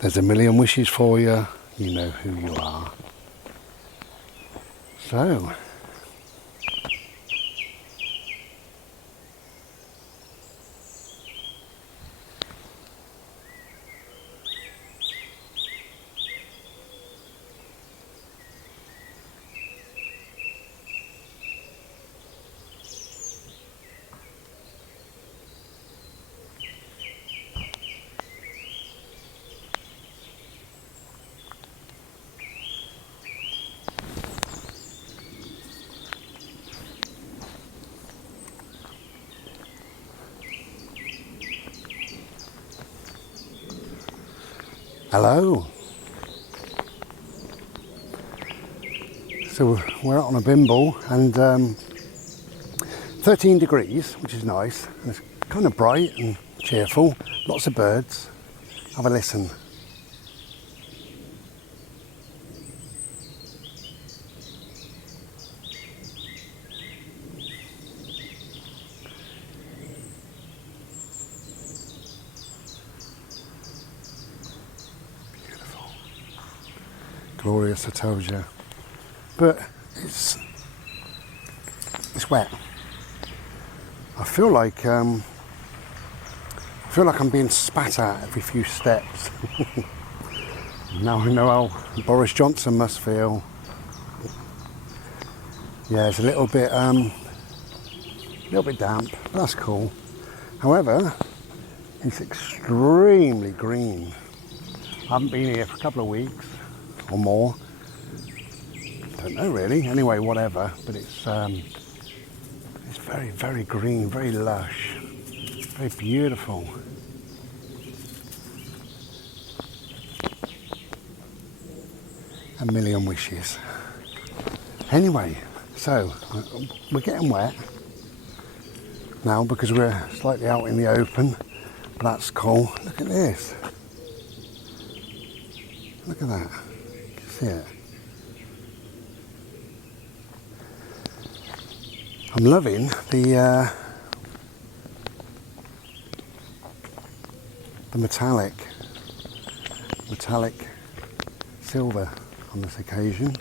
There's a million wishes for you. You know who you are. So, hello. So we're out on a bimble and 13 degrees, which is nice. And it's kind of bright and cheerful. Lots of birds. Have a listen. Glorious, I told you. But it's wet. I feel like I'm being spat at every few steps. Now I know how Boris Johnson must feel. Yeah, it's a little bit damp, but that's cool. However, it's extremely green. I haven't been here for a couple of weeks or more. Don't know really. Anyway, whatever. But it's very, very green, very lush, very beautiful. A million wishes. Anyway, so we're getting wet now because we're slightly out in the open. But that's cool. Look at this. Look at that. You can see it. I'm loving the metallic silver on this occasion.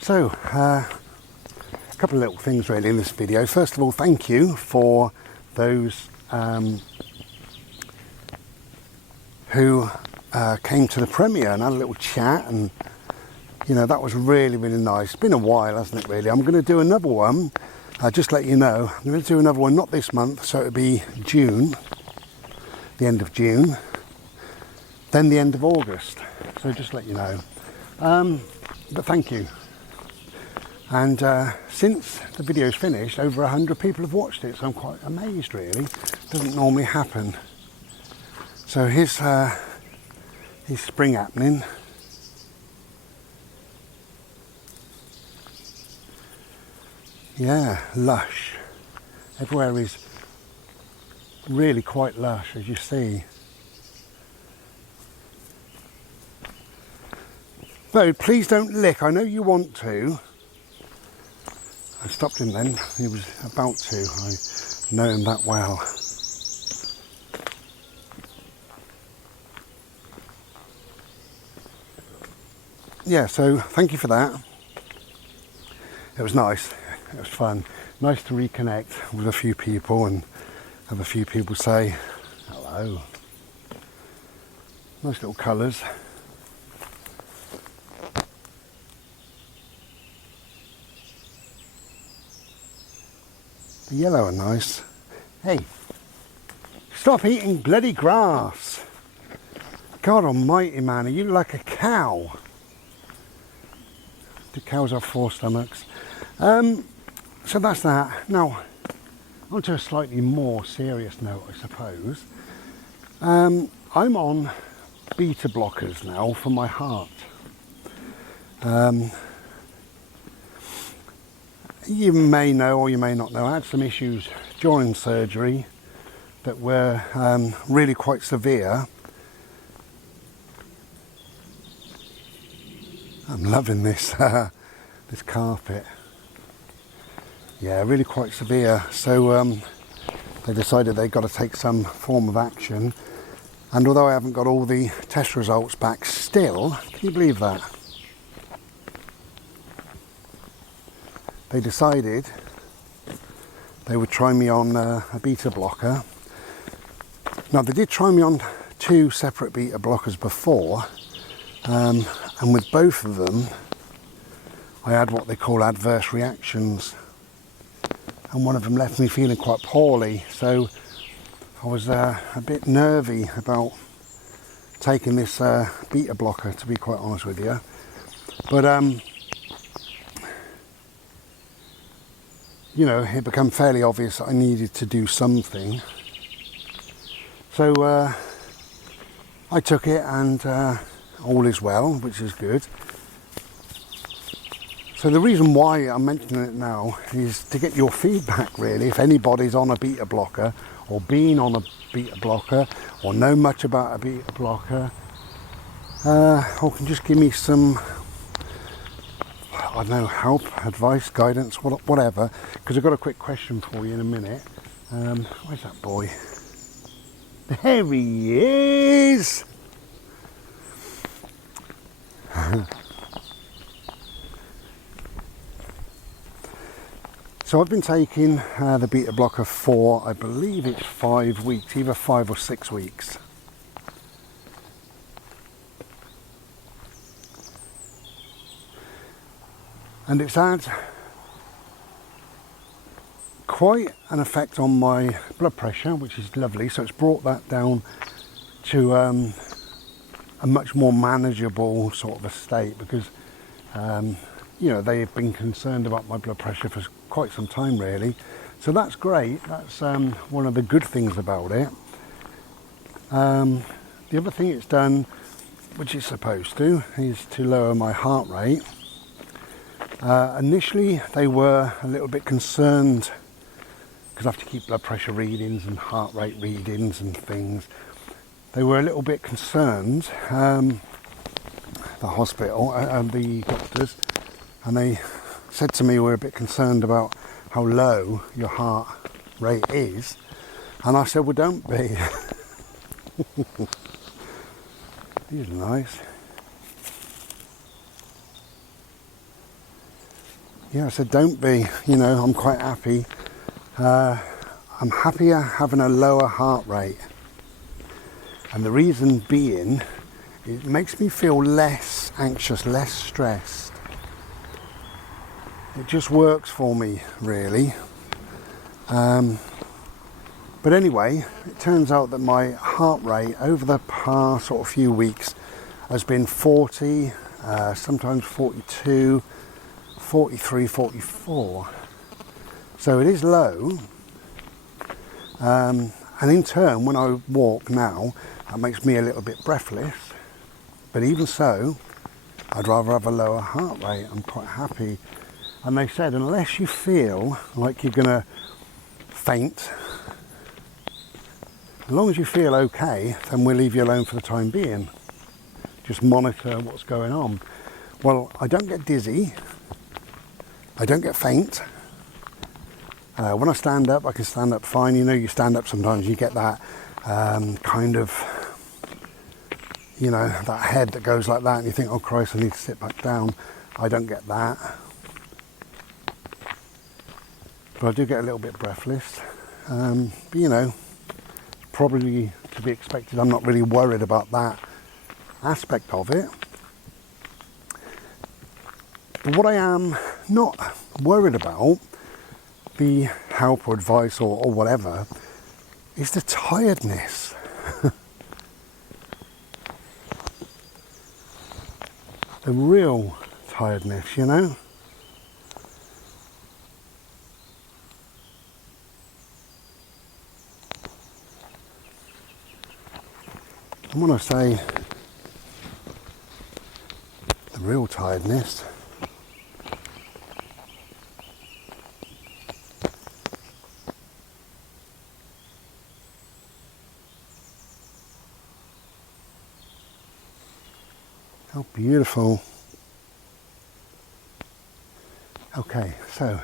So, a couple of little things really in this video. First of all, thank you for those who came to the premiere and had a little chat, and you know, that was really, really nice. It's been a while, hasn't it, really? I'm going to do another one. Just let you know, I'm going to do another one, not this month, so it'll be June, the end of June, then the end of August. So just let you know. But thank you. And since the video's finished, over 100 people have watched it, so I'm quite amazed, really. It doesn't normally happen. So here's spring happening. Yeah, lush. Everywhere is really quite lush, as you see. Though, please don't lick. I know you want to. I stopped him then. He was about to. I know him that well. Yeah, so thank you for that. It was nice. It was fun. Nice to reconnect with a few people and have a few people say hello. Nice little colours. The yellow are nice. Hey, stop eating bloody grass. God almighty, man, are you like a cow? Do cows have 4 stomachs? So that's that. Now, onto a slightly more serious note, I suppose. I'm on beta blockers now for my heart. You may know or you may not know, I had some issues during surgery that were really quite severe. I'm loving this this carpet. Yeah, really quite severe. So they decided they've got to take some form of action. And although I haven't got all the test results back still, can you believe that? They decided they would try me on a beta blocker. Now they did try me on 2 separate beta blockers before, and with both of them I had what they call adverse reactions, and one of them left me feeling quite poorly, so I was a bit nervy about taking this beta blocker, to be quite honest with you. But you know, it became fairly obvious that I needed to do something. So I took it, and all is well, which is good. So the reason why I'm mentioning it now is to get your feedback, really. If anybody's on a beta blocker, or been on a beta blocker, or know much about a beta blocker, or can just give me some, I don't know, help, advice, guidance, whatever. Because I've got a quick question for you in a minute. Where's that boy? There he is! So I've been taking the beta blocker for, I believe it's 5 weeks, either 5 or 6 weeks. And it's had quite an effect on my blood pressure, which is lovely. So it's brought that down to a much more manageable sort of a state, because you know, they've been concerned about my blood pressure for quite some time, really. So that's great. That's one of the good things about it. The other thing it's done, which it's supposed to, is to lower my heart rate. Initially they were a little bit concerned, because I have to keep blood pressure readings and heart rate readings and things. They were a little bit concerned, the hospital and the doctors, and they said to me, we're a bit concerned about how low your heart rate is. And I said, well, don't be. These are nice. Yeah, I said, don't be, you know, I'm quite happy. I'm happier having a lower heart rate. And the reason being, it makes me feel less anxious, less stressed. It just works for me, really. But anyway, it turns out that my heart rate over the past sort of few weeks has been 40, sometimes 42, 43, 44. So it is low. And in turn, when I walk now, that makes me a little bit breathless. But even so, I'd rather have a lower heart rate. I'm quite happy. And they said, unless you feel like you're going to faint, as long as you feel okay, then we'll leave you alone for the time being. Just monitor what's going on. Well, I don't get dizzy. I don't get faint. When I stand up, I can stand up fine. You know, you stand up sometimes, you get that kind of, you know, that head that goes like that, and you think, oh Christ, I need to sit back down. I don't get that. But I do get a little bit breathless. But you know, probably to be expected. I'm not really worried about that aspect of it. But what I am not worried about, the help or advice or whatever, is the tiredness. The real tiredness, you know? And when I say the real tiredness, how beautiful. Okay, so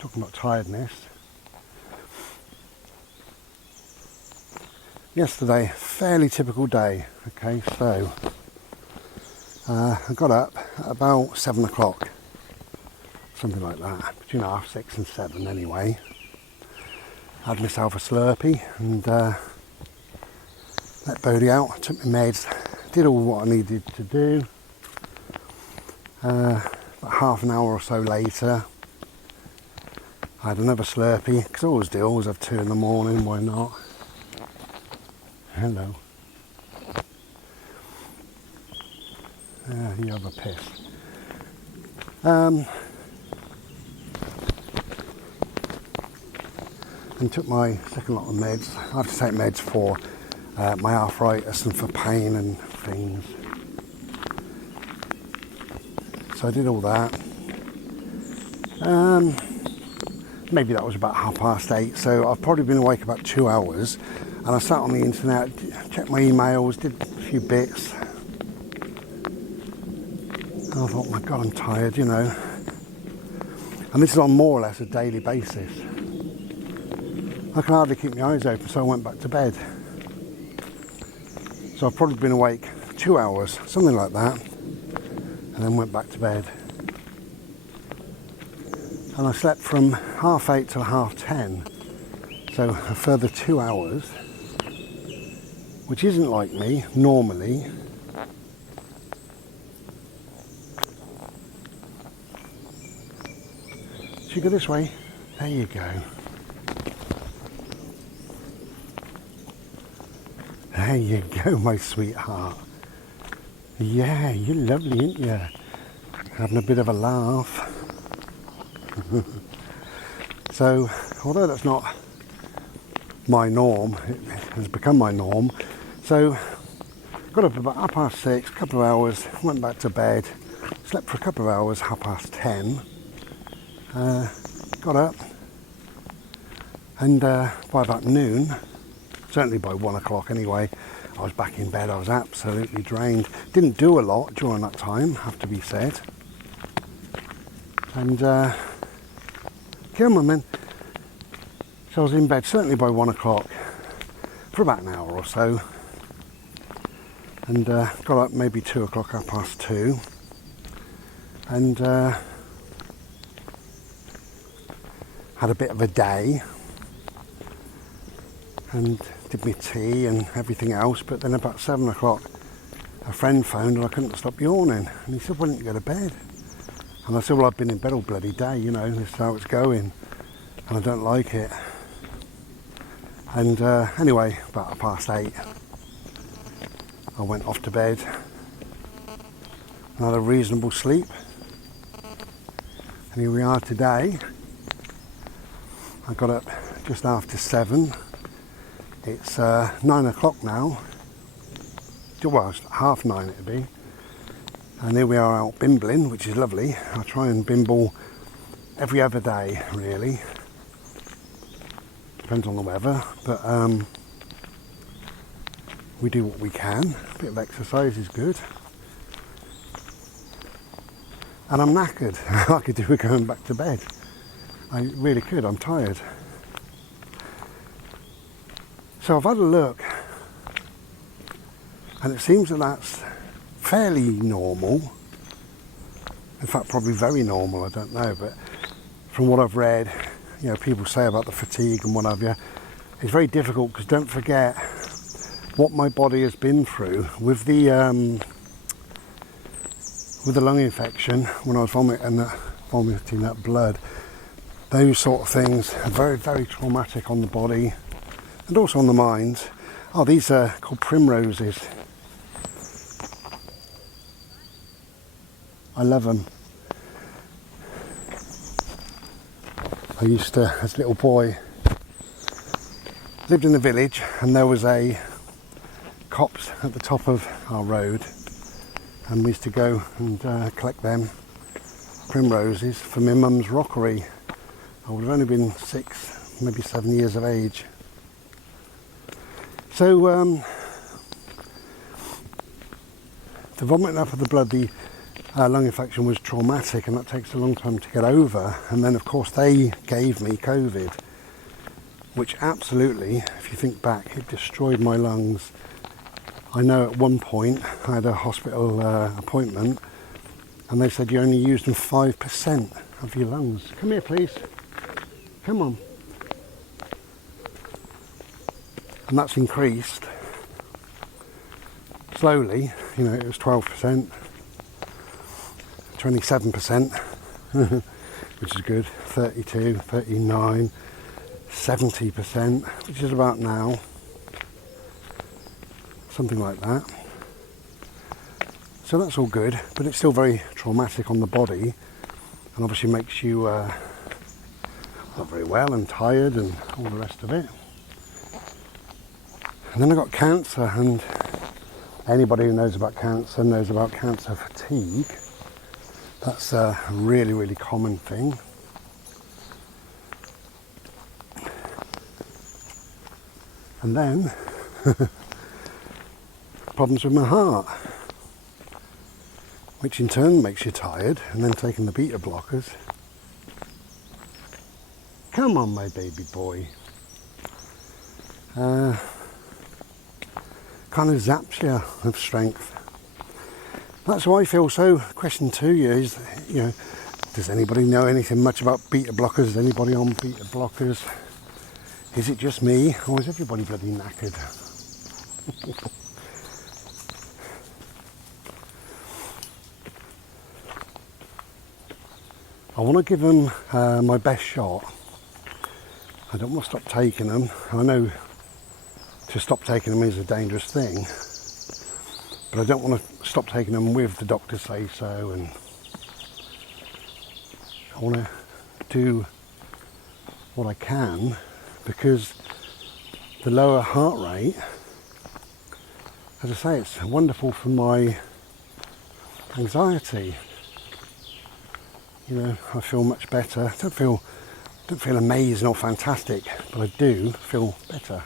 talking talking about tiredness. Yesterday, fairly typical day. Okay, so I got up at about 7 o'clock, something like that, between 6:30 and 7 anyway. Had myself a Slurpee and let Bodie out, took my meds, did all what I needed to do. About half an hour or so later, I had another Slurpee, because I always do, always have 2 in the morning, why not? Hello. You have a piss. And took my second lot of meds. I have to take meds for my arthritis and for pain and things. So I did all that. Maybe that was about 8:30, so I've probably been awake about 2 hours. And I sat on the internet, checked my emails, did a few bits. And I thought, my God, I'm tired, you know. And this is on more or less a daily basis. I can hardly keep my eyes open, so I went back to bed. So I've probably been awake 2 hours, something like that, and then went back to bed. And I slept from 8:30 till 10:30, so a further 2 hours, which isn't like me normally. Should you go this way? There you go. There you go, my sweetheart. Yeah, you're lovely, aren't you? Having a bit of a laugh. So, although that's not my norm, it has become my norm. So, got up about 6:30, a couple of hours, went back to bed, slept for a couple of hours, 10:30. Got up, and by about noon, certainly by 1 o'clock anyway, I was back in bed. I was absolutely drained. Didn't do a lot during that time, have to be said. And come on, man. So I was in bed certainly by 1 o'clock for about an hour or so, and got up maybe 2 o'clock, 2:30, and had a bit of a day and did my tea and everything else. But then about 7 o'clock, a friend phoned and I couldn't stop yawning, and he said, "Why didn't you go to bed?" And I said, "Well, I've been in bed all bloody day, you know, this is how it's going, and I don't like it." And anyway, about 8:30, I went off to bed and had a reasonable sleep. And here we are today. I got up just after 7. It's 9 o'clock now. Well, it's 9:30 it'd be. And here we are out bimbling, which is lovely. I try and bimble every other day, really. Depends on the weather, but we do what we can. A bit of exercise is good. And I'm knackered. I could do with going back to bed. I really could, I'm tired. So I've had a look, and it seems that that's fairly normal. In fact, probably very normal, I don't know, but from what I've read, you know, people say about the fatigue and what have you, it's very difficult, because don't forget what my body has been through with the lung infection when I was vomiting that blood. Those sort of things are very, very traumatic on the body and also on the mind. Oh, these are called primroses. I love them. I used to, as a little boy, lived in the village, and there was a copse at the top of our road, and we used to go and collect them primroses for my mum's rockery. I would have only been 6, maybe 7 years of age. So the vomiting up of the blood, the lung infection was traumatic, and that takes a long time to get over. And then of course they gave me COVID, which absolutely, if you think back, it destroyed my lungs. I know at one point I had a hospital appointment, and they said you only used them 5% of your lungs. Come here please, come on. And that's increased slowly, you know, it was 12%, 27%, which is good, 32, 39, 70%, which is about now, something like that. So that's all good, but it's still very traumatic on the body, and obviously makes you not very well and tired and all the rest of it. And then I got cancer, and anybody who knows about cancer fatigue. That's a really, really common thing. And then problems with my heart, which in turn makes you tired, and then taking the beta blockers. Come on, my baby boy. Kind of zaps you of strength. That's why I feel so. Question to you is, you know, does anybody know anything much about beta blockers? Is anybody on beta blockers? Is it just me, or is everybody bloody knackered? I want to give them my best shot. I don't want to stop taking them. I know to stop taking them is a dangerous thing, but I don't want to stop taking them with the doctors say so, and I want to do what I can, because the lower heart rate, as I say, it's wonderful for my anxiety. You know, I feel much better. Don't feel amazing or fantastic, but I do feel better.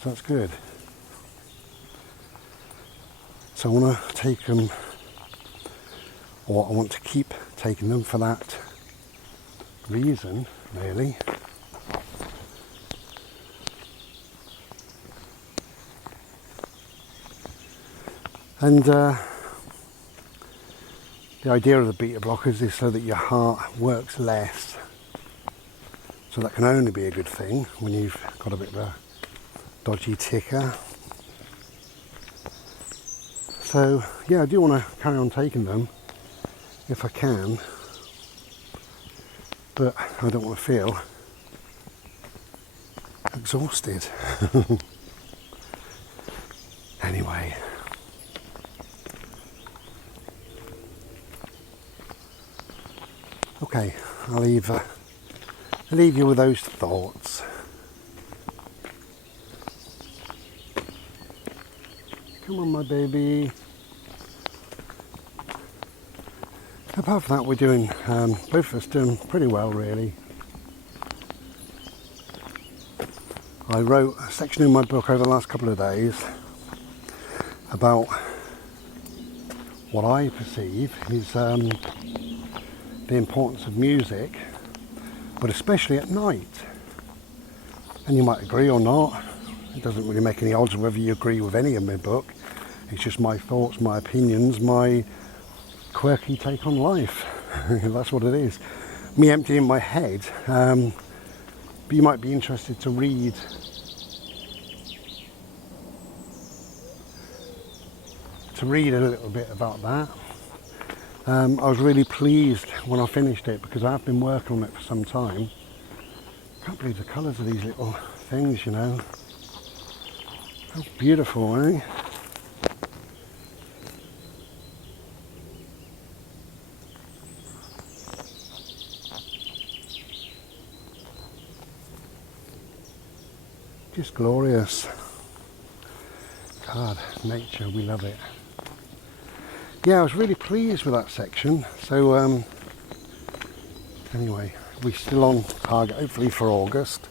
So that's good. So I want to take them, or I want to keep taking them for that reason, really. And the idea of the beta blockers is so that your heart works less. So that can only be a good thing when you've got a bit of a dodgy ticker. So yeah, I do want to carry on taking them if I can, but I don't want to feel exhausted. Anyway, okay, I'll leave you with those thoughts. Come on, my baby. Apart from that, we're doing, both of us doing pretty well, really. I wrote a section in my book over the last couple of days about what I perceive is the importance of music, but especially at night. And you might agree or not. It doesn't really make any odds whether you agree with any of my book. It's just my thoughts, my opinions, my quirky take on life. That's what it is. Me emptying my head. But you might be interested to read a little bit about that. I was really pleased when I finished it, because I've been working on it for some time. I can't believe the colours of these little things, you know. How beautiful, eh? Just glorious. God, nature, we love it. Yeah, I was really pleased with that section. So anyway, we're still on target, hopefully for August.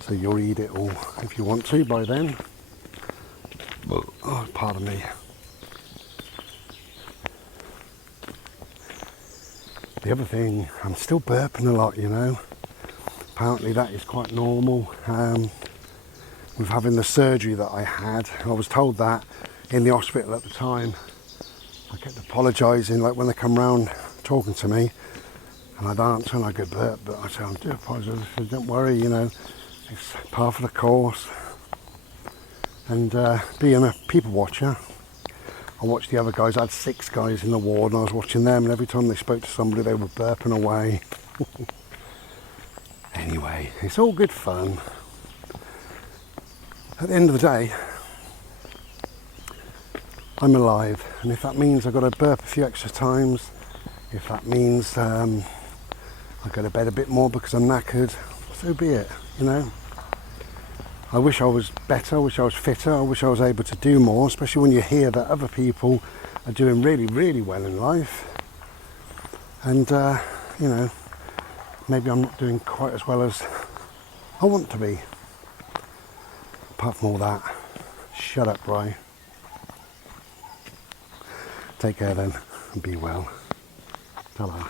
So you'll read it all if you want to by then. Oh, pardon me. The other thing, I'm still burping a lot, you know. Apparently that is quite normal. With having the surgery that I had, I was told that in the hospital at the time. I kept apologising, like when they come round talking to me, and I'd answer and I go burp, but I said, I do apologise, don't worry, you know, it's part of the course. And being a people watcher, I watched the other guys. I had 6 guys in the ward and I was watching them, and every time they spoke to somebody they were burping away. Anyway, it's all good fun. At the end of the day, I'm alive, and if that means I've got to burp a few extra times, if that means I go to bed a bit more because I'm knackered, so be it, you know. I wish I was better, I wish I was fitter, I wish I was able to do more, especially when you hear that other people are doing really, really well in life. And, you know, maybe I'm not doing quite as well as I want to be. Apart from all that, shut up, Bri. Take care then, and be well. Ta-ra.